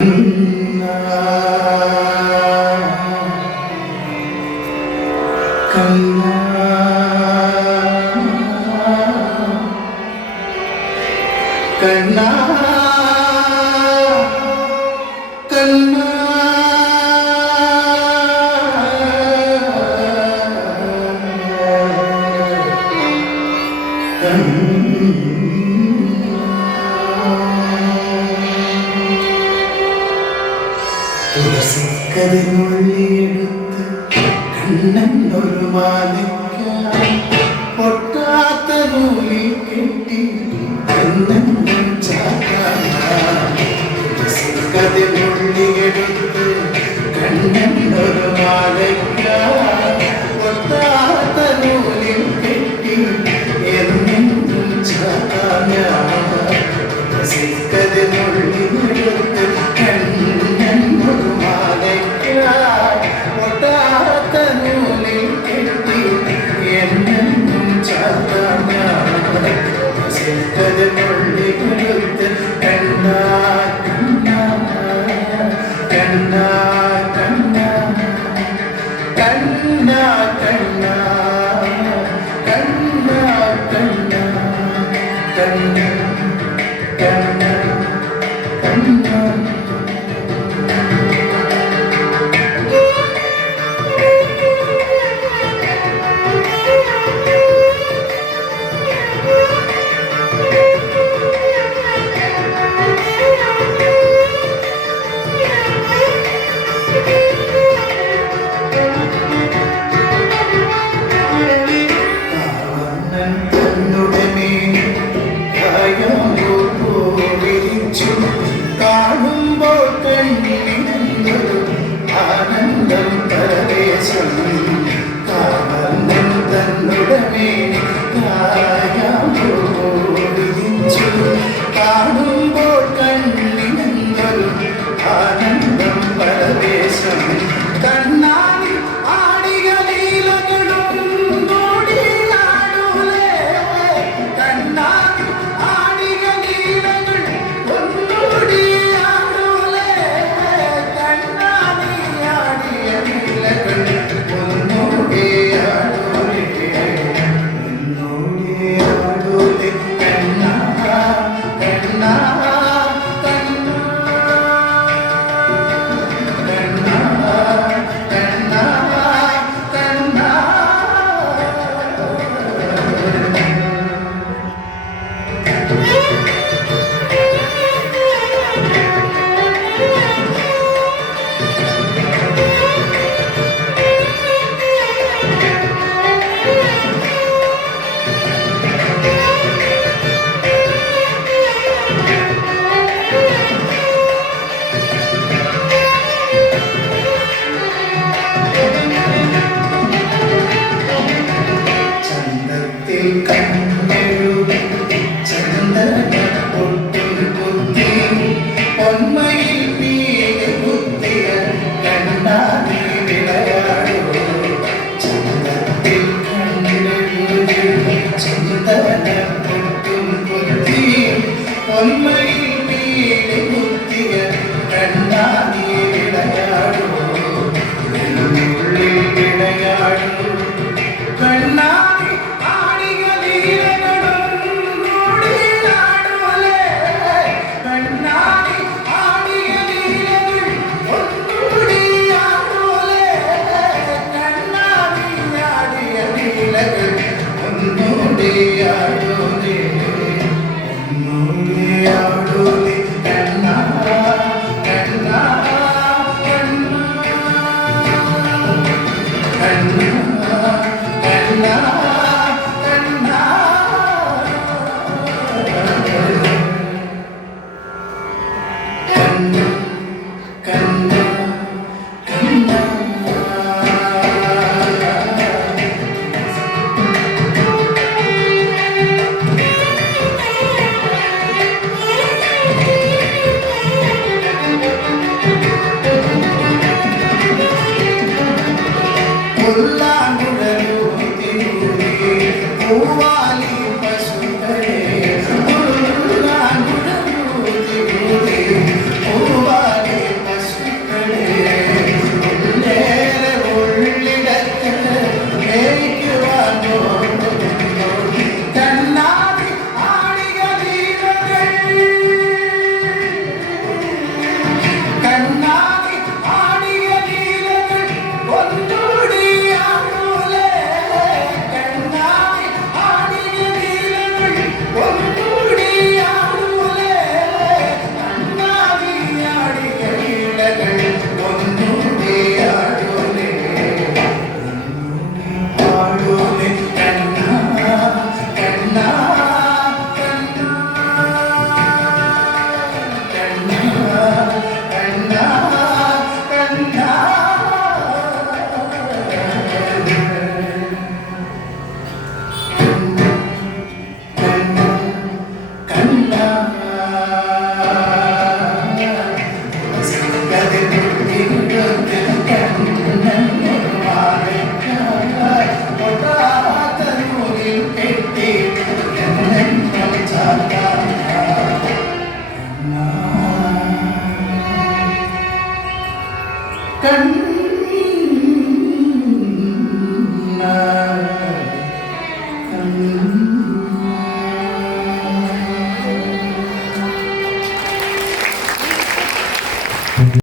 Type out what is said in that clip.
കണ്ണാ കണ്ണാ തുളസിക്കതിനുള്ളിയെടുത്ത് കണ്ണനൊരു മാലയ്ക്കായി പൊട്ടാത്ത നൂലിൽ കെട്ടി കണ്ണനും ചാക്കാനായി. തുളസിക്കതിനുള്ളിയെടുത്ത് കണ്ണനൊരു മാലയ്ക്കായി പൊട്ടാത്ത നൂലിൽ കെട്ടി എന്നും ചാക്കാനായി. തുളസിക്കതിനുള്ളിയെടുത്ത് കണ്ണനൊരു മാലയ്ക്കായി പൊട്ടാത്ത നൂലിൽ കെട്ടി എന്നും ചാക്കാനായി. തുളസിക്കതിനുള്ളിയെടുത്ത് കണ്ണാ കണ്ണാ കണ്ണാ കണ്ണാ കണ്ണാ കണ്ണാ കണ്ണാ കണ്ണാ കണ്ണാ കണ്ണാ കണ്ണാ. കാണുമ്പോൾ കണ്ണിനെന്തൊരു ആനന്ദം പരദേശം. കാവന്നൻ തന്നുടമേ വിരിച്ചു കാണുമ്പോൾ കണ്ണിനെന്തൊരു ആനന്ദം പരദേശം. കണ്ണാടി ആടികളീലകളും നോടിയാടൂലേ കണ്ണാടി ആടികളീലകൾ ഒന്നോടിയാടൂലേ കണ്ണാടി ആടിയ നീലകൾ ഒന്നോടിയാടൂലേ ഒന്നോടിയാടൂലേ കണ്ണാ കണ്ണാ കണ്ണെഴുതി ചന്ദന പൊട്ടും കുത്തി പൊന്മയിൽ വീട് കുത്തിയ കണ്ണാടി വിളയാടോ. ചന്ദത്തിൽ കണ്ണെഴുതി ചന്ദന പൊട്ടും കുത്തി പൊന്മയിൽ വീട് കുത്തിയ കണ്ണാടി വിളയാടോ. ഉള്ളിൽ വിളയാടോ കണ്ണാടി ഒന്നോടിയാടൂലേ കണ്ണാ കണ്ണാ കണ്ണ